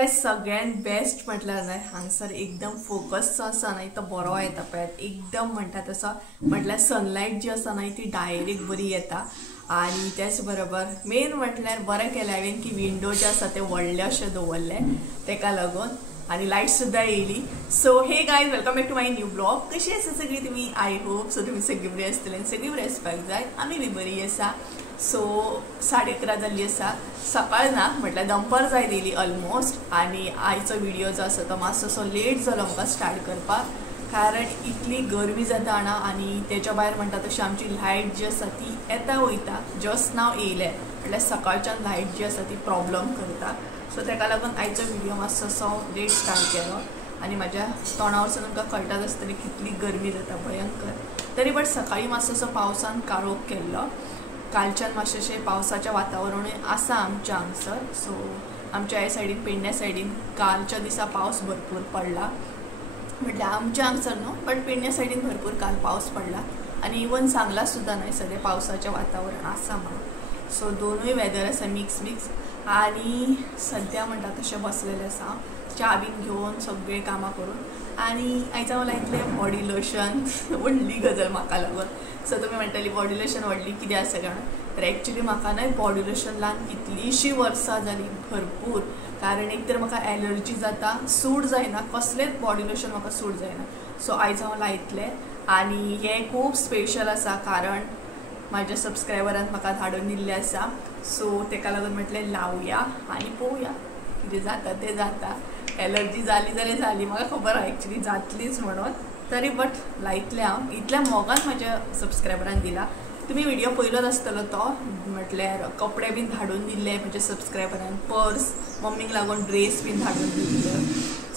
Guys सगळ्यात best म्हटल्यार नाही हांगसर एकदम फोकस आसा नाही तो बरो येता पळयात एकदम म्हणटा तसो म्हटल्यार सनलाइट जी आसा नाही ती डायरेक्ट बरी येता आणि त्याच बरोबर मेन म्हटल्यार बरें केलें हांवें की विंडो जे आसा ते व्हडले अशें दवरले तेका लागून आणि लाईट सुद्धा येयली. So hey guys welcome back to my new blog. कशी आसा सगळी तुम्ही? आय होप सो तुम्ही सगळी बरी आसतली सगळी बरी आसपाक जाय. आमी बी बरी आसा. सो 11:30 जाल्ली आसा सकाळ ना म्हटल्यार दनपार जाय दिली ऑलमोस्ट आणि आयचो व्हिडिओ जो आसा तो मातसो लेट जालो म्हाका स्टार्ट करपाक कारण इतली गरमी जाता हांगा आणि त्याच्या भायर म्हणटा तशी आमची लायट जी आसा ती येता वयता. जस्ट नाव येयले म्हटल्यार सकाळच्यान लायट जी आसा ती प्रॉब्लम करता. सो तेका लागून आयचो व्हिडिओ मातसो लेट स्टार्ट केलो आणि माझ्या तोंडावरसून तुमकां कळटाच आसतली कितली गरमी जाता भयंकर. तरी बट सकाळी मातसो पावसान काळोख केल्लो. कालच्यान मातशें पावसाचें वातावरणूय आसा आमच्या हांगसर. सो आमच्या ह्या सायडीन पेडण्या सायडीन कालच्या दिसा पावस भरपूर पडला म्हटल्यार आमच्या हांगसर न्हू बट पेडण्या सायडीन भरपूर काल पावस पडला आणि इवन सांगला सुद्धा नाही सगळें पावसाचें वातावरण आसा म्हणून. सो दोनूय वेदर आसा मिक्स आणि सद्या म्हणटा तशें बसलेलें आसा च्या बीन घेवन सगळे कामां करून आणि आयज हांव लायतलें बॉडी लोशन व्हडली गजाल म्हाका लागून. सो तुमी म्हणटली बॉडी लोशन व्हडली कितें आसा काय तर एक्चुली म्हाका न्हय बॉडी लोशन लावन कितलीशीं वर्सां जालीं भरपूर कारण एक तर म्हाका एलर्जी जाता सूट जायना कसलेंच बॉडी लोशन म्हाका सूट जायना. सो आयज हांव लायतलें आणि हे खूब स्पेशल आसा कारण माझ्या सबस्क्रायबरान म्हाका धाडून दिल्ले आसा. सो तेका लागून म्हटलें लावया आणि पळोवया कितें जाता तें जाता. एलर्जी जाली जाल्यार जाली म्हाका खबर आहा एक्चुली जातलीच म्हणून तरी बट लायतलें हांव. इतल्या मोगान म्हाज्या सबस्क्रायबरान दिला. तुम्ही व्हिडिओ पयलोच आसतलो तो म्हटल्यार कपडे बीन धाडून दिल्ले म्हाज्या सबस्क्रायबरान पर्स मम्मीक लागून ड्रेस बीन धाडून दिल्ले.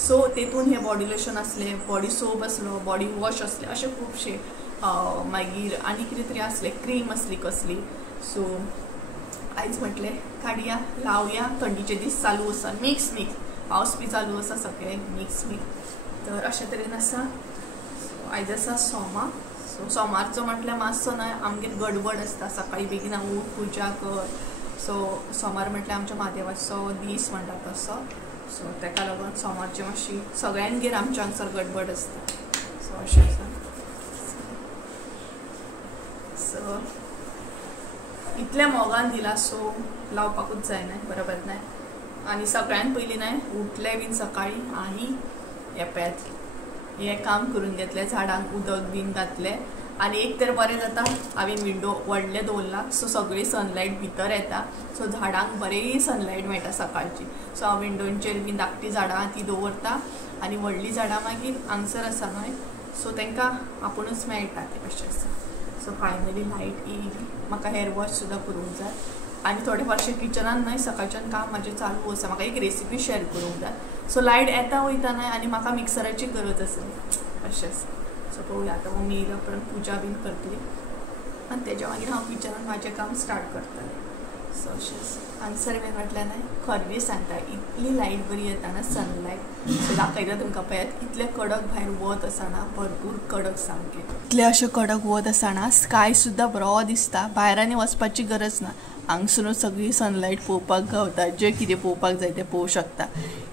सो तेतून हे बॉडी लोशन आसले बॉडी सोप आसलो बॉडी वॉश आसले अशे खुबशे मागीर आनी कितें तरी आसले क्रीम आसली कसली. सो आयज म्हटलें काडया लावया. थंडीचे दीस चालू आसा मिक्स पावस बी चालू आसा सगळें मिक्स तर अशे तरेन आसा. सो आयज आसा सोमार. सो सोमारचो म्हटल्यार मातसो न्हय आमगेर गडबड आसता सकाळी बेगीन उठ पुजा कर. सो सोमार म्हटल्यार आमच्या महादेवाचो दीस म्हणटा तसो. सो तेका लागून सोमारची मातशी सगळ्यांगेर आमच्या हांगसर गडबड आसता. सो अशें आसा. सो इतल्या मोगान दिला सो लावपाकूच जायना बरोबर न्हय. आणि सगळ्यान पयलीं न्हय उठले बीन सकाळी आनी येप्यात हे काम करून घेतले झाडांक उदक बीन घातले आणि एक तर बरें जाता हांवें विंडो व्हडले दवरला सो सगळी सनलायट भितर येता. सो झाडांक बरी सनलायट मेळटा सकाळची. सो हांव विंडोंचेर बीन धाकटी झाडां ती दवरता आणि व्हडली झाडां मागीर हांगसर आसा न्हय सो तांकां आपुणूच मेळटा ते अशें आसा. सो फायनली लायट येयली. म्हाका हेअर वॉश सुद्धा करूंक जाय आणि थोडे फारशे किचनान न्हय सकाळच्यान काम म्हाजें चालू आसा. म्हाका एक रेसिपी शेअर करूंक जाय. सो लायट येता वयता न्हय आणि म्हाका मिक्सराची गरज आसली अशें आसा. सो पळोवया आतां मम्मी येयल्या उपरांत पुजा बीन करतली आनी तेज्या मागीर हांव किचनान म्हाजें काम स्टार्ट करतलें. सो अशें हांगसर बीन म्हटल्यार न्हय खरें सांगता इतली लायट बरी येता ना सनलायट. सो दाखयता तुमकां पळयात इतले कडक भायर वत आसा ना भरपूर कडक सामकें इतले अशें कडक वत आसा ना स्काय सुद्दां बरो दिसता. भायर आनी वचपाची गरज ना हांगसरूच सगळी सनलायट पळोवपाक गावता. जें कितें पळोवपाक जाय तें पळोवंक शकता.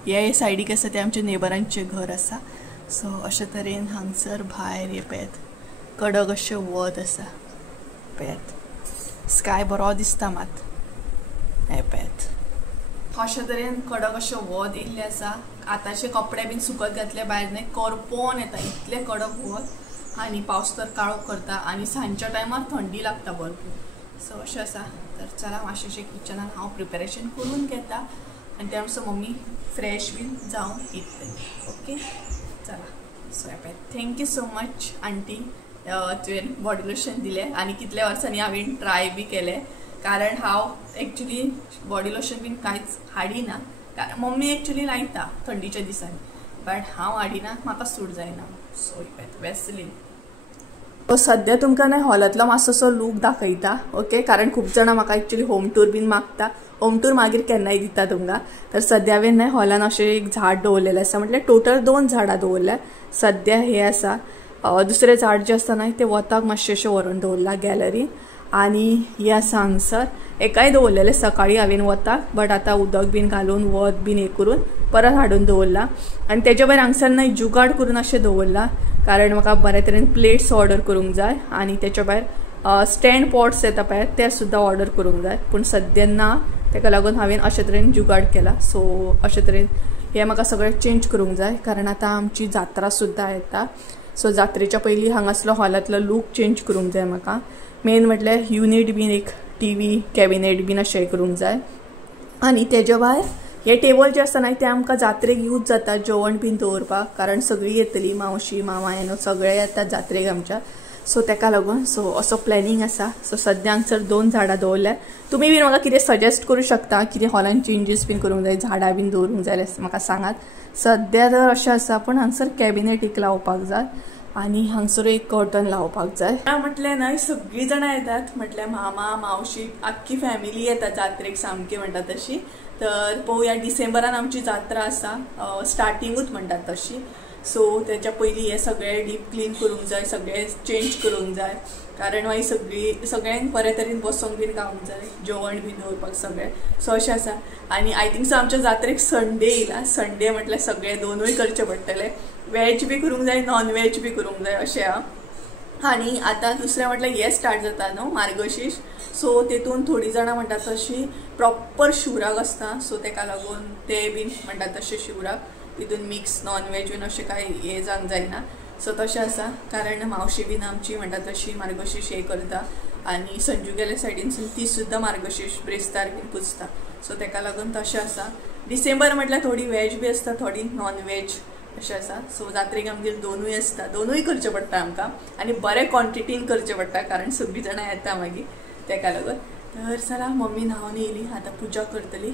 हे सायडीक आसा तें आमच्या नेबरांचें घर आसा. सो अशे तरेन हांगसर भायर हे पळयात कडक अशें वत आसा पळयात स्काय बरो दिसता मात हे पळयात अशे तरेन कडक अशें वत येयल्लें आसा. आतांचे कपडे बीन सुकत घातले भायर न्हय करपोन येता इतलें कडक वत आणि पावस तर काळोख करता आणि सांजच्या टायमार थंडी लागता भरपूर. सो अशें आसा. तर चला मातशें किचनान हांव प्रिपेरेशन करून घेता आनी त्या मातसो मम्मी फ्रेश बीन जावन येतली. ओके चला. So thank you so much aunty तुवें बॉडी लोशन दिलें आणि कितल्या वर्सांनी हांवें ट्राय बी केलें कारण हांव एक्चुली बॉडी लोशन बीन कांयच हाडिना कारण मम्मी एक्चुली लायता थंडीच्या दिसांनी बट हांव हाडिना म्हाका सूट जायना. So Vaseline. सद्या तुमकां न्हय हॉलांतलो मातसो लूक दाखयता ओके कारण खूब जाणां म्हाका एक्चुली होम टूर बीन मागता. होम टूर मागीर केन्नाय दिता तुमकां. तर सद्या हांवें न्हय हॉलान अशें एक झाड दवरलेलें आसा म्हटल्यार टोटल 2 झाडां दवरल्या. सद्या हे आसा दुसरें झाड जें आसता न्हय तें वताक मातशें अशें व्हरून दवरला गॅलरीन आणि हे आसा हांगसर एकाय दवरलेलें सकाळी हांवें वताक बट आतां उदक बीन घालून वत बीन हे करून परत हाडून दवरला आनी तेच्या भायर हांगसर न्हय जुगाड करून अशें दवरला कारण म्हाका बऱ्या तरेन प्लेट्स ऑर्डर करूंक जाय आनी तेच्या भायर स्टँड पॉट्स येता पळय ते सुद्दां ऑर्डर करूंक जाय पूण सद्या ना तेका लागून हांवें अशे तरेन जुगाड केला सो अशे तरेन हे म्हाका सगळें चेंज करूंक जाय कारण आतां आमची जात्रा सुद्दां येता सो जात्रेच्या पयलीं हांगासलो हॉलांतलो लूक चेंज करूंक जाय म्हाका मेन म्हटल्यार युनिट बीन एक टीवी कॅबिनेट बीन अशें करूंक जाय आनी तेच्या भायर हे टेबल जे आसा न्हय ते आमकां जात्रेक यूज जाता जेवण बीन दवरपाक कारण सगळीं येतलीं मावशी मामा येनो सगळे येतात जात्रेक आमच्या सो तेका लागून सो असो प्लॅनिंग आसा सो सद्या हांगसर 2 झाडां दवरल्या तुमी बीन म्हाका कितें सजेस्ट करूं शकता कितें हॉलान चेंजीस बीन करूंक जाय झाडां बीन दवरूंक जाय म्हाका सांगात सद्या तर अशें आसा पूण हांगसर कॅबिनेट एक लावपाक जाय आनी हांगसर एक कर्टन लावपाक जाय म्हटल्यार न्हय सगळीं जाणां येतात म्हटल्यार मामा मावशी आख्खी फॅमिली येता जात्रेक सामकी म्हणटा तशी तर पळोवया डिसेंबरान आमची जात्रा आसा स्टार्टिंगूच म्हणटात तशी सो तेच्या पयलीं हे सगळें डीप क्लीन करूंक जाय सगळें चेंज करूंक जाय कारण मागीर सगळ्यांक बरे तरेन बसोंक बीन गावूंक जाय जेवण बीन दवरपाक सगळें सो अशें आसा आनी आय थिंक सो आमच्या जात्रेक संडे येयला संडे म्हटल्यार सगळें दोनूय करचें पडटलें वेज बी करूंक जाय नॉन वेज बी करूंक जाय अशें आनी आतां दुसरें म्हटल्यार हे स्टार्ट जाता न्हू मार्गशीर्श सो तेतून थोडी जाणां म्हणटात तशी प्रॉपर शिवराक आसता सो तेका लागून ते बीन म्हणटात तशें शिवराक तितून मिक्स नॉन वेज बीन अशें कांय हे जावंक जायना सो तशें आसा कारण मावशी बीन आमची म्हणटा तशी मार्गशीर्श हे करता आनी संजू गेल्या सायडीनसून ती सुद्दां मार्गशीर्श ब्रेस्तार बीन पुजता सो तेका लागून तशें आसा डिसेंबर म्हटल्यार थोडी वेज बी आसता थोडी नॉन वेज अशें आसा सो जात्रेक आमगेर दोनूय आसता दोनूय करचें पडटा आमकां आनी बरे क्वॉन्टिटीन करचें पडटा कारण सगळीं जाणां येता मागीर तेका लागून तर चला मम्मी न्हांवन येयली आतां पुजा करतली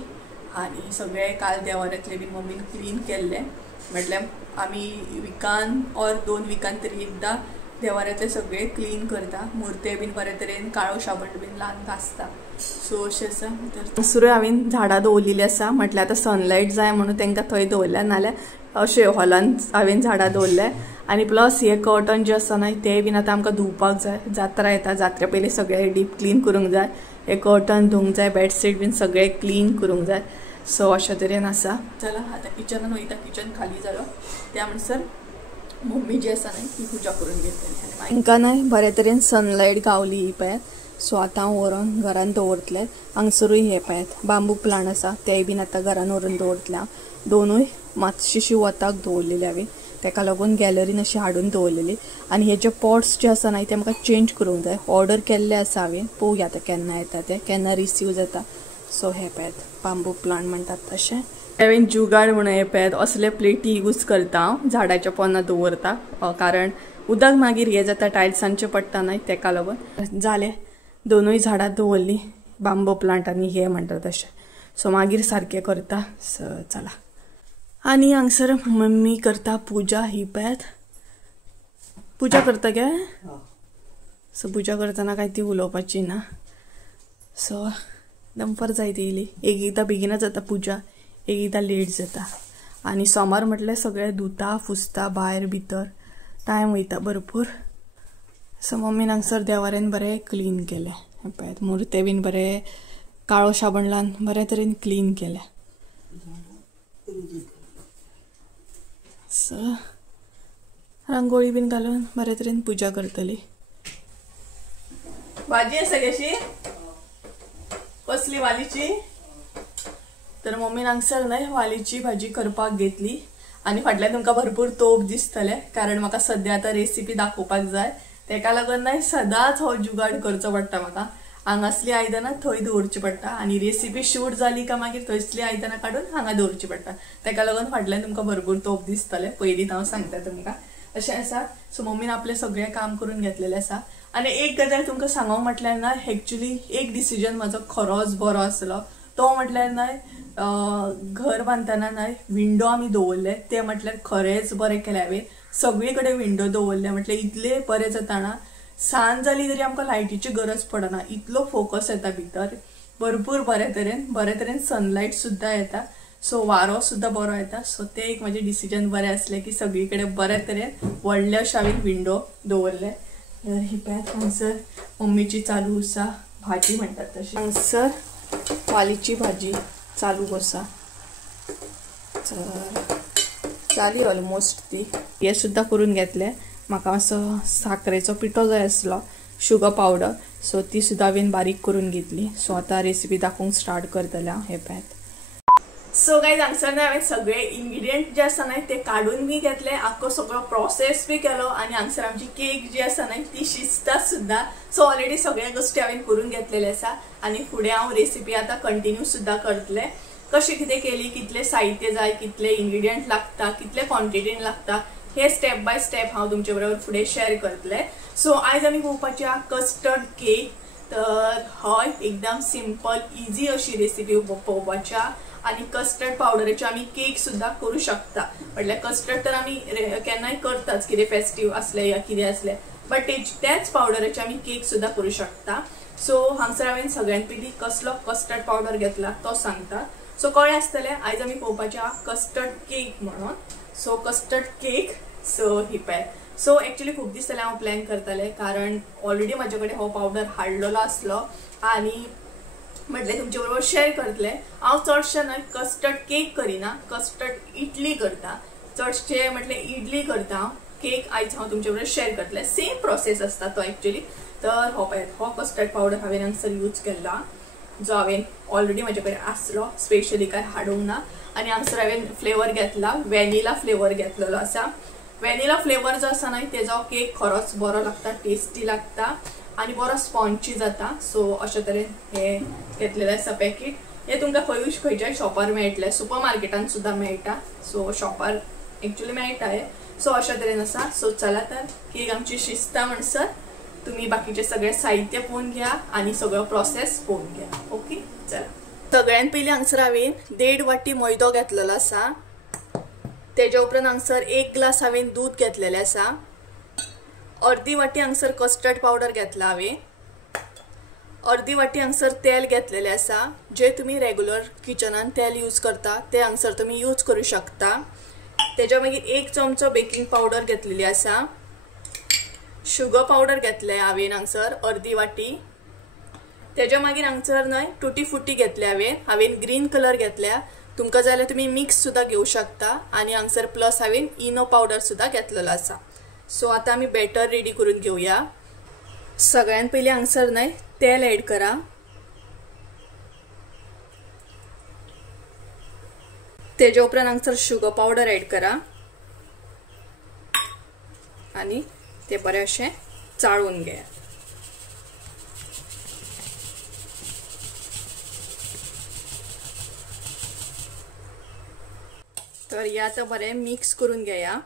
आनी सगळे काल देवाऱ्यांतले बीन मम्मीन क्लीन केल्ले म्हटल्यार आमी विकान ऑर 2 विकान तरी एकदां देवाऱ्यांतले सगळे क्लीन करता मुर्ते बीन बरे तरेन काळो शाबण बीन लावन घासता सो अशें आसा तर सुरू हांवें झाडां दवरलेलीं आसा म्हटल्यार आतां सनलायट जाय म्हणून तांकां थंय दवरल्या नाल्यार अशें हॉलान हांवें झाडां दवरल्या आनी प्लस हे कर्टन जे आसा न्हय ते बीन आतां आमकां धुवपाक जाय जात्रा येता जात्रे पयलीं सगळें डीप क्लीन करूंक जाय हे कर्टन धुवंक जाय बेडशीट बीन सगळें क्लीन करूंक जाय सो अशें तरेन आसा चला आतां किचनान वयता किचन खाली जालो त्या म्हणसर मम्मी जी आसा न्हय ती पुजा करून घेतली आनी तांकां न्हय बरे तरेन सनलायट गावली ही पळयात सो आतां हांव व्हरोन घरान दवरतलें हांगसरूय हे पळयात बांबू प्लांट आसा तेय बीन आतां घरान व्हरून दवरतलें हांव दोनूय मातशीशी वताक दवरलेली हांवें तेका लागून गॅलरीन अशी हाडून दवरलेली आनी हे जे पॉट्स जे आसा न्हय ते म्हाका चेंज करूंक जाय ऑर्डर केल्ले आसा हांवें पळोवया आतां केन्ना येता ते केन्ना रिसीव जाता सो हे पळयात बांबू प्लांट म्हणटात तशें हांवें जुगाड म्हणून हे पळयात असले प्लेटी यूज करता हांव झाडाच्या पोंदा दवरता कारण उदक मागीर हे जाता टायल्सांचें पडटा न्हय तेका लागून जालें दोनूय झाडां दवरलीं बांबू प्लांट आनी हे म्हणटा तशें सो मागीर सारकें करता सो चला आनी हांगसर मम्मी करता पुजा ही पळयात पुजा करता गे सो पुजा करतना काय ती उलोवपाची ना सो दंपर जायत येयली एकदां बेगीनच जाता पुजा एकदां लेट जाता आनी सोमार म्हटल्यार सगळें धुता फुसता भायर भितर टायम वयता भरपूर सो मम्मीन हांगसर देवाऱ्यान बरें क्लीन केलें पळयात मुर्ते बीन बरें काळो शाबण लावन बरे तरेन क्लीन केलें सो रांगोळी बीन घालून बरे तरेन पुजा करतली भाजी आसा कशी कसली वालीची तर मम्मीन हांगसर न्हय वालीची भाजी करपाक घेतली आनी फाटल्यान तुमकां भरपूर तोप दिसतले कारण म्हाका सद्या आतां रेसिपी दाखोवपाक जाय तेका लागून न्हय सदांच हो जुगाड करचो पडटा म्हाका हांगासली आयदनां थंय दवरची पडटा आनी रेसिपी शूट जाली काय मागीर थंयसली आयदनां काडून हांगा दवरची पडटा तेका लागून फाटल्यान तुमकां भरपूर तोप दिसतले पयलीं हांव सांगता तुमकां अशें आसा सो मम्मीन आपलें सगळें काम करून घेतलेलें आसा आनी एक गजाल तुमकां सांगूंक म्हटल्यार ना एक्चुअली एक डिसिजन म्हाजो खरोच बरो आसलो तो म्हटल्यार न्हय घर बांदतना न्हय विंडो आमी दवरले ते म्हटल्यार खरेंच बरें केलें हांवें सगळी कडेन विंडो दवरले म्हटल्यार इतले बरें जाता ना सांज जाली तरी आमकां लायटीची गरज पडना इतलो फोकस येता भितर भरपूर बरे तरेन सनलायट सुद्दां येता सो वारो सुद्दां बरो येता सो ते एक म्हजें डिसिजन बरें आसलें की सगळी कडेन बरे तरेन व्हडले अशे हांवें विंडो दवरले ही पळयात हांगसर मम्मीची चालू आसा भाजी म्हणटात तशी हांगसर वालीची भाजी चालू आसा जाली ऑलमोस्ट ती हे सुद्धा करून घेतले म्हाका असो साखरेचो पिठो जाय आसलो शुगर पावडर सो ती सुद्धा हांवें बारीक करून घेतली सो आता रेसिपी दाखवूंक स्टार्ट करतले हे पळयात सो गाइस हांगसर हांवें सगळे इंग्रेडियंट जे आसा न्हय ते काढून बी घेतले आख्खो सगळो प्रोसेस बी केलो आनी हांगसर आमची केक जी आसा न्हय ती शिजता सुद्धा सो ऑलरेडी सगळे गोष्टी हांवें करून घेतलेले आसा आनी फुडें हांव रेसिपी आता कंटिन्यू सुद्धा करतले कशी कितें केली कितले साहित्य जाय कितले इंग्रेडियंट लागता कितले क्वांटिटीन लागता हे स्टेप बाय स्टेप हांव तुमचे बरोबर फुडें शेअर करतले सो आयज आमी पळोवपाची कस्टर्ड केक तर हय एकदम सिंपल इजी अशी रेसिपी पळोवपाची आणि कस्टर्ड पावडराचे आमी केक सुद्धा करू शकता म्हटल्यार कस्टर्ड तर आमी केन्नाय करताच कितें फेस्टिव असले या कितें असले बट त्याच पावडराचे आमी केक सुद्धा करू शकता सो हांगसर हांवें सगळ्यान पयलीं कसलो कस्टर्ड पावडर घेतला तो सांगता सो कळ्ळें आसतलें आयज आमी पळोवपाचे कस्टर्ड केक म्हणून सो कस्टर्ड केक सो ही पळय सो एक्चुअली खूब दीस जाले हांव प्लॅन करतालें कारण ऑलरेडी म्हाजे कडेन हो पावडर हाडलेलो आसलो आनी म्हटलें तुमचे बरोबर शेअर करतले हांव चडशें न्हय कस्टर्ड केक करिना कस्टर्ड इडली करता चडशें म्हटलें इडली करता केक आयज हांव तुमचे बरोबर शेअर करतलें सेम प्रोसेस आसता तो एक्चुअली तर हो पळय हो कस्टर्ड पावडर हांवें हांगसर यूज केला जो हांवें ऑलरेडी म्हाजे कडेन आसलो स्पेशली काय हाडूंक ना आनी हांगसर हांवें फ्लेवर घेतला व्हॅनिला फ्लेवर घेतलेलो आसा व्हॅनिला फ्लेवर जो आसा न्हय तेजो केक खरोच बरो लागता टेस्टी लागता आनी बरो स्पॉन्जी जाता सो अशे तरेन हे घेतलेलें आसा पॅकेट हे तुमकां खंयच्याय शॉपार मेळटले सुपर मार्केटान सुद्धा मेळटा सो शॉपार एक्चुअली मेळटा हे सो अशा तरेन आसा सो चला तर केक आमची शिजता म्हणसर तुम्ही बाकीचे सगळे साहित्य पळोवन घ्या आणि सगळो प्रोसेस पळोवन घ्या ओके चला सगळ्यान पयलीं हांगसर हांवें 1.5 वाटी मैदो घेतलेलो आसा तेज्या उपरांत हांगसर 1 ग्लास हांवें दूध घेतलेलें आसा अर्दी वाटी हांगसर कस्टर्ड पावडर घेतला हांवें अर्दी वाटी हांगसर तेल घेतलेलें आसा जे तुम्ही रेग्युलर किचनान तेल यूज करता ते हांगसर तुम्ही यूज करू शकता तेज्या मागीर 1 चमचो बेकिंग पावडर घेतलेली आसा शुगर पावडर घेतले हांवें हांगसर अर्दी वाटी तेज्या मागीर हांगसर न्हय टुटी फुटी घेतले हांवें ग्रीन कलर घेतल्या तुमकां जाय जाल्यार तुमी मिक्स सुद्धा घेवं शकता आनी हांगसर प्लस हांवें इनो पावडर सुद्धा घेतलेलो आसा सो आता आमी बॅटर रेडी करून घेवया सगळ्यान पयलीं हांगसर न्हय तेल ऍड करा तेज्या उपरांत हांगसर शुगर पावडर ऍड करा आनी ते बरे अशें चाळून घे तर हे आता बरे मिक्स करून घेया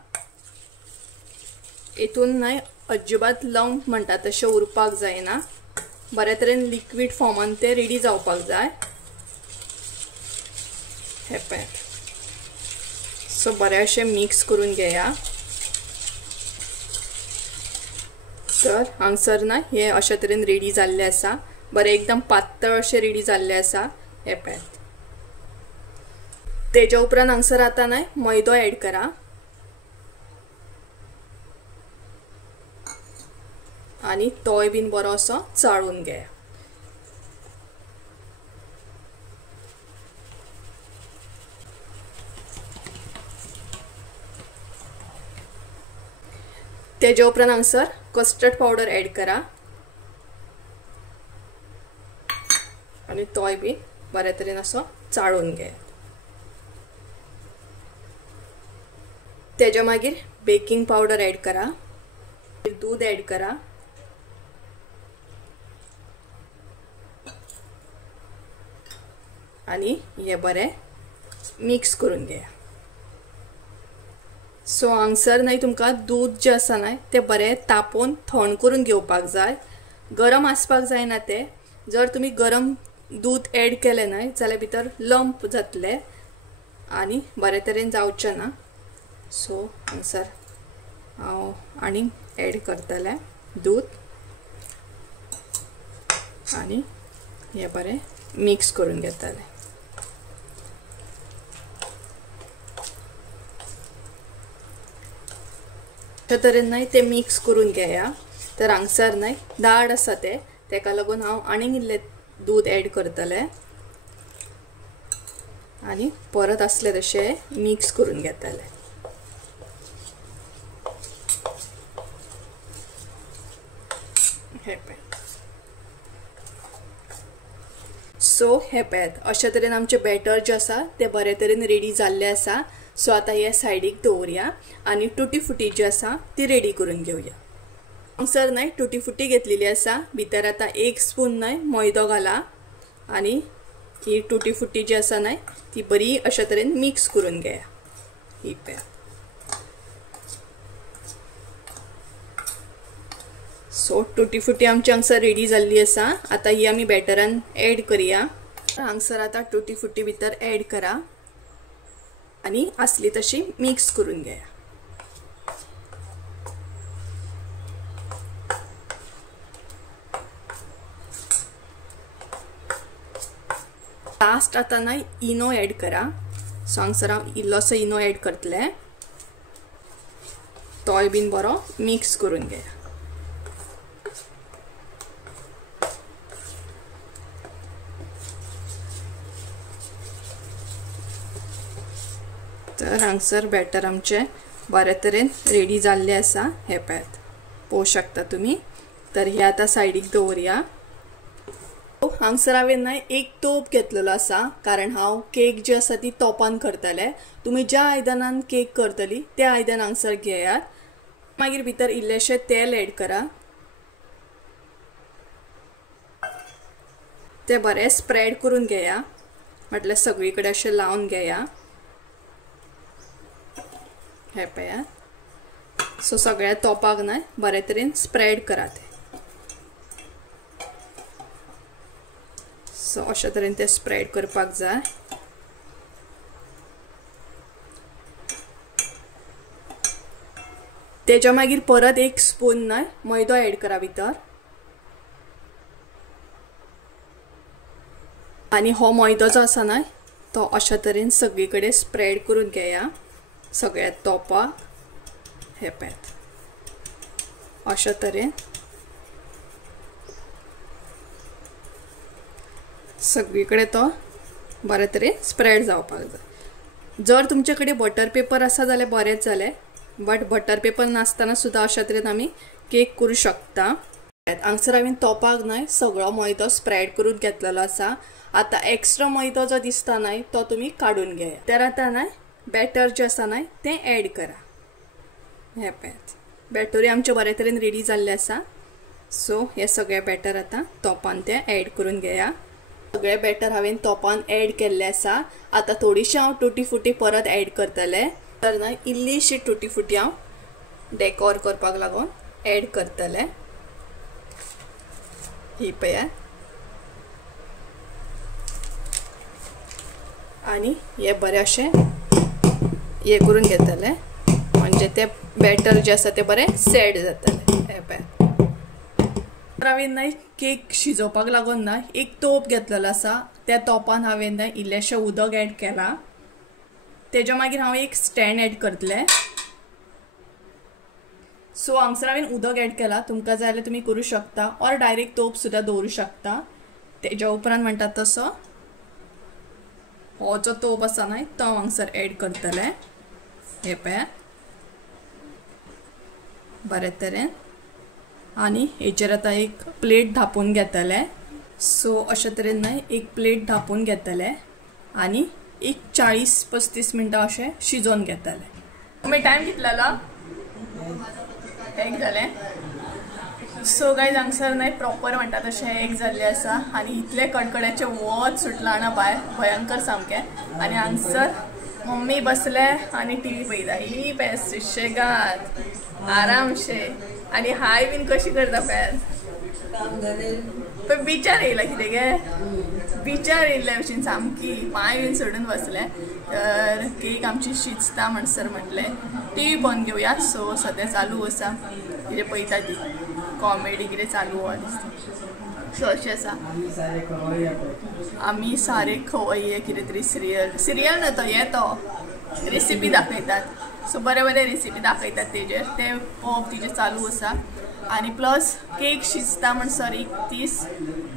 हेतून न्हय अजिबात लंप म्हणटा तशें उरपाक जायना बरे तरेन लिक्विड फॉर्मान ते रेडी जावपाक जाय हे पळय सो बरे अशें मिक्स करून घेया तर हांगसर ना हे अशा तरेन रेडी जाल्ले आसा बरे एकदम पातळ अशें रेडी जाल्ले आसा हे पळय तेज्या उपरांत हांगसर आता ना मैदो ऍड करा आनी तोय बीन बरो असो चाळून घे तेज्या उपरांत हांगसर कस्टर्ड पावडर ऍड करा आनी तोय बी बरे तरेन असो चाळून घे तेज्या मागीर बेकिंग पावडर ऍड करा दूध ऍड करा आनी हे बरे मिक्स करून घे सो हांगसर न्हय तुमकां दूध जे आसा न्हय ते बरे तापोवन थंड करून घेवपाक जाय गरम आसपाक जायना ते जर तुम्ही गरम दूध ऍड केले न्हय जाल्यार भितर लंप जातले आनी बरे तरेन जावचे ना सो हांगसर हांव आनी ऍड करतले दूध आनी हे बरे मिक्स करून घेतले तरेन न्हय ते मिक्स करून घेया तर हांगसर न्हय दाट आसा ते तेका लागून हांव आनीक इल्लें दूध ऍड करतले आणि परत असले तसे मिक्स करून घेतले. सो हे पळयात अशा तरेन आमचे बॅटर जे आसा ते बरे तरेन रेडी जाल्ले आसा. सो आता हे सायडीक दवरया आणि टुटी फुटी जी आसा ती रेडी करून घेवया. हांगसर न्हय टुटी फुटी घेतलेली आसा. भितर आता 1 स्पून न्हय मैदो घाला आणि ही टुटी फुटी जी आसा न्हय ती बरी अशा तरेन मिक्स करून घेया. ही पळया. सो टुटी फुटी आमची हांगसर रेडी जाल्ली आसा. आता ही आमी बॅटरान ऍड करूया. हांगसर आता टुटी फुटी भितर ऍड करा आणि असली तशी मिक्स करून घेया. लास्ट आता ना इनो ऍड करा. सो हांगसर हांव इल्लोसो इनो ऍड करतले. तोय बीन बरो मिक्स करून घेया. तर हांगसर बॅटर आमचे बरे तरेन रेडी जाल्ले आसा. हे पळयात पळोवंक शकता तुमी. तर हे आता सायडीक दवरया. हांगसर हांवें ना एक तोप घेतलेलो आसा कारण हांव केक जी आसा ती तोपान करतले. तुमी ज्या आयदनान केक करतली त्या आयदन हांगसर घेयात. मागीर भितर इल्लेशें तेल ऍड करा. ते बरें स्प्रेड करून घेया. म्हटल्यार सगळी कडेन अशें लावन घेया. हे पळया. सो सगळ्या तोपाक न्हय बरे तरेन स्प्रेड करा ते. सो अशा तरेन ते स्प्रेड करपाक जाय. तेच्या मागीर परत 1 स्पून न्हय मैदो ऍड करा भितर. आणि हो मैदो जो आसा न्हय तो अशा तरेन सगळी कडेन स्प्रेड करून घेया. सगळ्या तोपाक. हे पळयात अशा तरेन सगळीकडे तो बरे तरेन स्प्रेड जावपाक जाय. जर तुमचे कडेन बटर पेपर आसा जाल्यार बरेंच जालें. बट बटर पेपर नासतना सुद्दां अशा तरेन आमी केक करूं शकता. हांगसर हांवें तोपाक न्हय सगळो मैदो स्प्रेड करून घेतलेलो आसा. आता एक्स्ट्रा मैदो जो दिसता न्हय तो तुमी काडून घेया. तर आता न्हय बॅटर जे आसा न्हय ते ऍड करा. हे पळयात बॅटरूय आमचे बरे तरेन रेडी जाल्ले आसा. सो हे सगळे बॅटर आता तोपान ते ऍड करून घेया. सगळे बॅटर हांवें तोपान ऍड केल्ले आसा. आता थोडीशी हांव टुटी फुटी परत ऍड करतले. तर न्हय इल्लीशी टुटी फुटी हांव डेकोर करपाक लागून ऍड करतले. ही पळया. आणि हे बरे अशें हे करून घेतले म्हणजे ते बॅटर जे आसा ते बरें सेट जातले. हे पळया. हांवें न्हय केक शिजोवपाक लागून ना एक तोप घेतलेलो आसा. त्या तोपान हांवें न्हय इल्लेशें उदक ऍड केला. तेच्या मागीर हांव एक स्टँड ऍड करतले. सो हांगसर हांवें उदक ऍड केला. तुमकां जाय जाल्यार तुमी करूं शकता ऑर डायरेक्ट तोप सुद्दां दवरूं शकता. तेच्या उपरांत म्हणटात तसो हो जो तोप आसा न्हय तो हांगसर ऍड करतले. हे पळया बरे तरेन. आणि हेचेर आता एक प्लेट धापून घेतले. सो अशा तरेन न्हय एक प्लेट धापून घेतले आणि एक 40-35 मिनटां अशें शिजोवन घेतले. तुमी टायम कितलेलो एक जालें. सो गायज हांगसर न्हय प्रॉपर म्हणटा तशें एक जाल्लें आसा. आनी इतले कडकड्याचें वत सुटलां ना भायर भयंकर सामकें. आनी हांगसर मम्मी बसले आनी टीव्ही पळयता. ही पळय सुशेगाद आरामशे. आनी हाय बीन कशी करता पळयात. पण बिचार येयला कितें गे. बिचार येयल्ल्या भशेन सामकी पांय बीन सोडून बसले. तर केक आमची शिजता म्हणसर म्हटलें टीव्ही बंद घेवया. सो सद्या चालू आसा कितें पळयता ती कॉमेडी कितें चालू आहा दिसता. सो अशें आसा. आमी सारे खवय्ये कितें तरी सिरियल न्हय तो हे तो रेसिपी दाखयतात. सो बरे बरे रेसिपी दाखयतात तेजेर ते पळोवप तिजें चालू आसा. आनी प्लस केक शिजता म्हणसर एक 30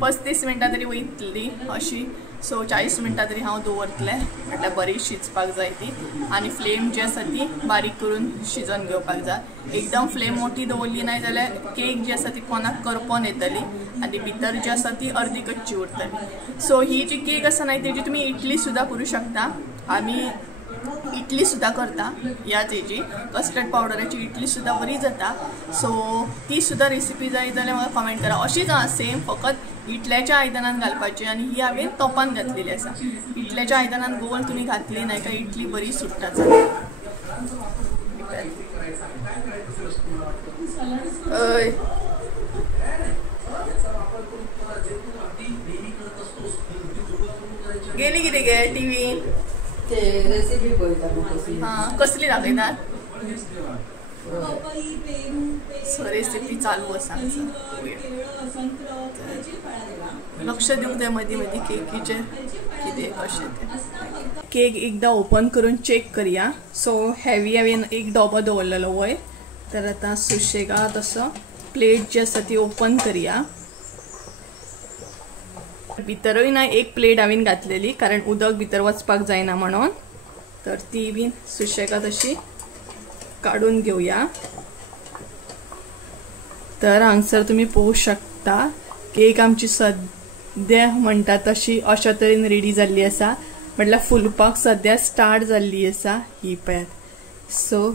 35 मिनटां तरी वयतली अशी. सो 40 मिनटां तरी हांव दवरतलें म्हटल्यार बरी शिजपाक जाय ती. आनी फ्लेम जी आसा ती बारीक करून शिजोवन घेवपाक जाय. एकदम फ्लेम मोठी दवरली ना जाल्यार केक जी आसा ती कोणाक करपोन येतली आनी भितर जी आसा ती अर्दी कच्ची उरतली. सो ही जी केक आसा ना तेजी तुमी इडली सुद्दां करूं शकता. आमी इडली सुद्दां करता ह्या तेजी कस्टर्ड पावडराची इडली सुद्दां बरी जाता. सो ती सुद्दां रेसिपी जाय जाल्यार म्हाका कमेंट करा. अशीच आहा सेम, फकत इडल्याच्या आयदनान घालपाची आनी ही हांवें तोपान घातलेली आसा. इडल्याच्या आयदनान गोल तुमी घातली ना का इडली बरी सुट्टा जाता. गेली कितें गे टीव्ही रेसिपी पळयता. हां कसली दाखयतात. सो रेसिपी चालू आसा. लक्ष दिवंक जाय मदीं मदीं केकीचेर कितें कशें तें. केक एकदां ओपन करून चेक करया. सो हेवी हांवें एक डबो दवरलेलो वयर. तर आतां सुशेगाद असो प्लेट जी आसा ती ओपन करया. भितरूय ना एक प्लेट हांवें घातलेली कारण उदक भितर वचपाक जायना म्हणून. तर ती बीन सुशेगाद अशी काढून घेवया. तर हांगसर तुमी पळोवं शकता केक आमची सद्या म्हणटा तशी अशा तरेन रेडी जाल्ली आसा. म्हटल्यार फुलपाक सद्या स्टार्ट जाल्ली आसा ही पळयात. सो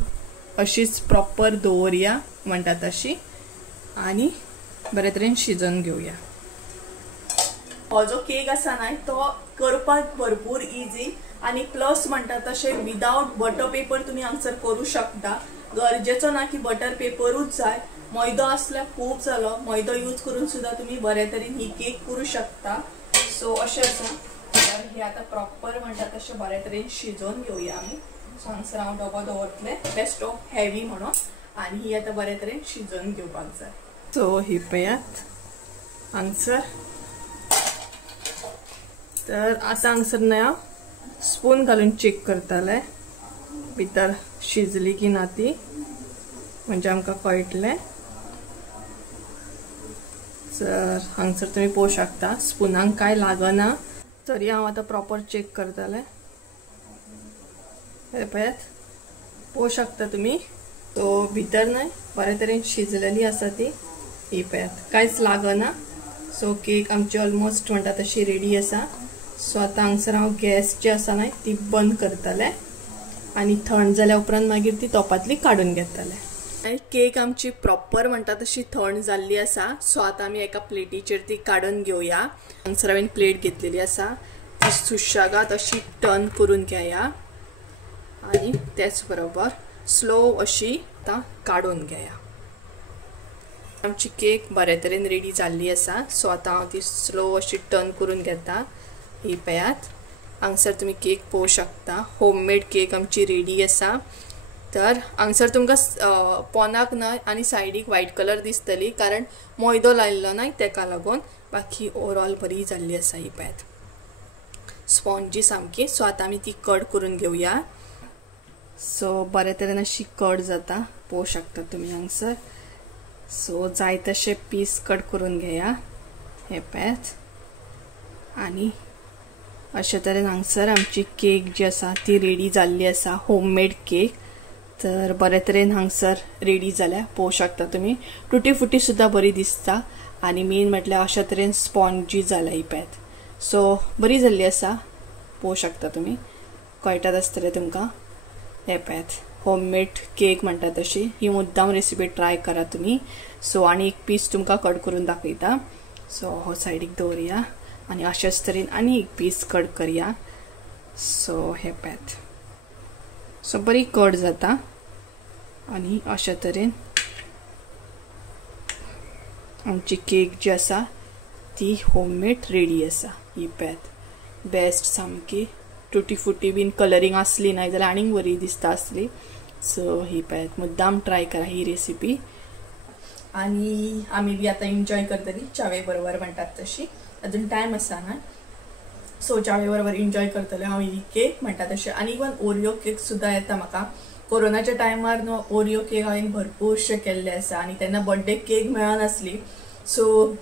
अशीच प्रॉपर दवरया म्हणटा तशी आनी बरे तरेन शिजोवन घेवया. हो जो केक आसा ना तो करपाक भरपूर इजी आनी प्लस म्हणटा तशें विदाउट बटर पेपर तुमी हांगसर करूं शकता. गरजेचो ना की बटर पेपरूच जाय. मैदो आसल्यार खूब जालो. मैदो यूज करून सुद्दां तुमी बरे तरेन ही केक करूं शकता. सो अशें आसा. तर हे आतां प्रॉपर म्हणटा तशें बरे तरेन शिजोवन घेवया आमी. सो हांगसर हांव डबो दवरतलें बेस्ट ऑफ हेवी म्हणून आनी ही आतां बरे तरेन शिजोवन घेवपाक जाय. सो ही पळयात हांगसर. तर आतां हांगसर ना स्पून घालून चेक करतले भितर शिजली की ना ती, म्हणजे आमकां कळटलें. तर हांगसर तुमी पळोवं शकता स्पुनाक कांय लागना. तरी हांव आतां प्रॉपर चेक करतलें. हे पळयात पळोवं शकता तुमी. तो भितर न्हय बरे तरेन शिजलेली आसा ती. ही पळयात कांयच लागना. सो केक आमची ऑलमोस्ट म्हणटा तशी रेडी आसा. सो आतां हांगसर हांव गॅस जी आसा न्हय ती बंद करतलें आनी थंड जाल्या उपरांत मागीर ती तोपांतली काडून घेतलें. केक आमची प्रॉपर म्हणटा तशी थंड जाल्ली आसा. सो आतां आमी एका प्लेटीचेर ती काडून घेवया. हांगसर हांवें प्लेट घेतलेली आसा. ती सुशेगाद अशी टर्न करून घेया आनी त्याच बरोबर स्लो अशी आतां काडून घेया. आमची केक बरे तरेन रेडी जाल्ली आसा. सो आतां हांव ती स्लो अशी टर्न करून घेता. ही पळयात हांगसर तुमी केक पळोवं शकता. होममेड केक आमची रेडी आसा. तर हांगसर तुमकां पोनाक न्हय आनी सायडीक व्हायट कलर दिसतली कारण मैदो लायिल्लो न्हय तेका लागून. बाकी ओवरऑल बरी जाल्ली आसा ही पळयात स्पॉन्जी सामकी. सो आतां आमी ती कट करून घेवया. सो बरे तरेन अशी कट जाता पळोवं शकता तुमी हांगसर. सो जाय तशे पीस कट करून घेया. हे पळयात आनी अशे तरेन हांगसर आमची केक जी आसा ती रेडी जाल्ली आसा. Homemade cake. तर बरे तरेन हांगसर रेडी जाल्या पळोवं शकता तुमी. टुटी फुटी सुद्दां बरी दिसता आनी मेन म्हटल्यार अशा तरेन स्पॉन्जी जाल्या ही पळयात. सो बरी जाल्ली आसा पळोवं शकता तुमी. कळटात आसतलें तुमकां. हे पळयात होममेड केक म्हणटा तशी. ही मुद्दाम रेसिपी ट्राय करा तुमी. सो आनी एक पीस तुमकां कट करून दाखयता. सो हो सायडीक दवरया आनी अशेच तरेन आनी एक पीस कट करया. सो हे पळयात. सो बरी कट जाता आनी अशा तरेन आमची केक जी आसा ती होममेड रेडी आसा. ही पळयात बेस्ट सामकी. टुटी फुटी बीन कलरींग आसली ना जाल्यार आनीक बरी दिसता आसली. सो ही पळयात मुद्दाम ट्राय करा ही रेसिपी. आनी आमी बी आतां एन्जॉय करतली च्यावे बरोबर म्हणटात तशी. अजून टायम आसा ना. सो च्यावे बरोबर एन्जॉय करतले हांव ही केक म्हणटा तशें. आनी इवन ओरियो केक सुद्दां येता म्हाका. कोरोनाच्या टायमार न्हू ओरियो केक हांवें भरपूरशे केल्ले आसा आनी तेन्ना बर्थडे केक मेळनासली. सो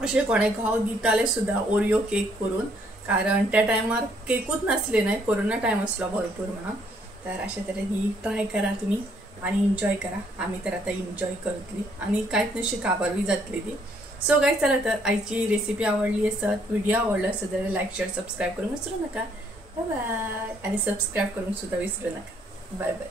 असे कोणे घाव दिताले सुद्धा ओरिओ केक करून, कारण त्या टायमार केकूच नसले नाही, कोरोना टाइम असलो भरपूर म्हणून. तर अशा तऱ्हेने ट्राय करा तुम्ही आणि एन्जॉय करा. आम्ही तर आता एन्जॉय करतली आणि काहीच नशी काबारवी जातली ती. सो गाईज चला तर आईची रेसिपी आवडली असत, व्हिडिओ आवडला असत तर लाईक शेअर सबस्क्राईब करून विसरू नका. Bye bye. आणि सबस्क्राईब करून सुद्धा विसरू नका. Bye bye.